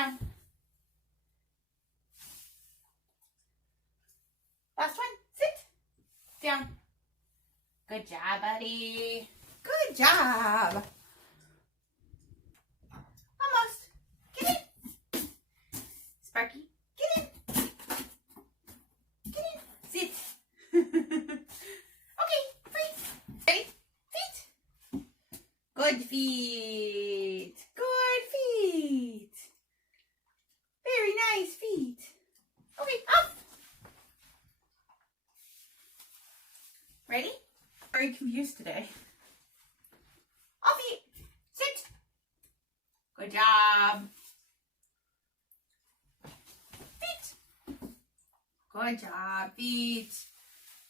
down. Last one. Sit. Down. Good job, buddy. Good job. Almost. Get in. Sparky, get in. Get in. Sit. Okay, free. Ready? Feet. Good feet. Good feet. Very nice feet. Okay, up. Ready? Very confused today. All feet. Sit. Good job. Feet. Good job, feet.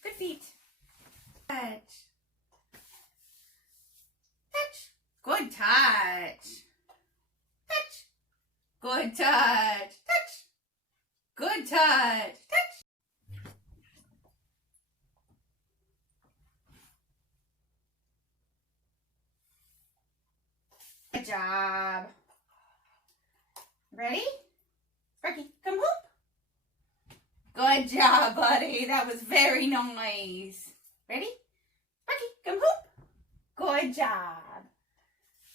Good feet. Touch. Touch. Good touch. Touch. Good touch. Touch. Good touch. Touch. Good job. Ready? Sparky, come hoop. Good job, buddy. That was very nice. Ready? Sparky, come hoop. Good job.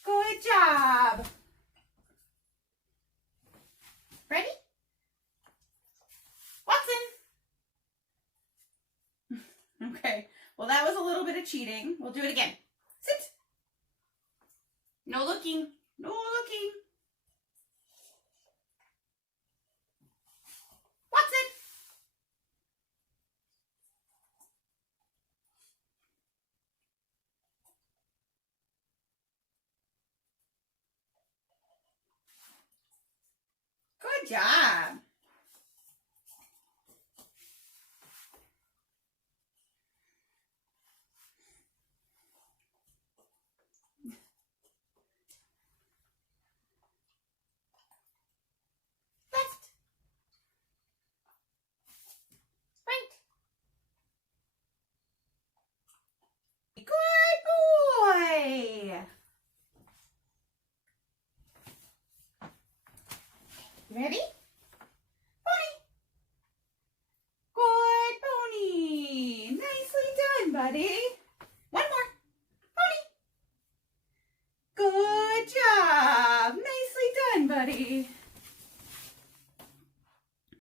Good job. Ready? Watson. Okay. Well, that was a little bit of cheating. We'll do it again. Sit. No looking. No looking. Watson. Good job. Left. Right. Good boy. Ready? Pony. Good pony. Nicely done, buddy. One more. Pony. Good job. Nicely done, buddy.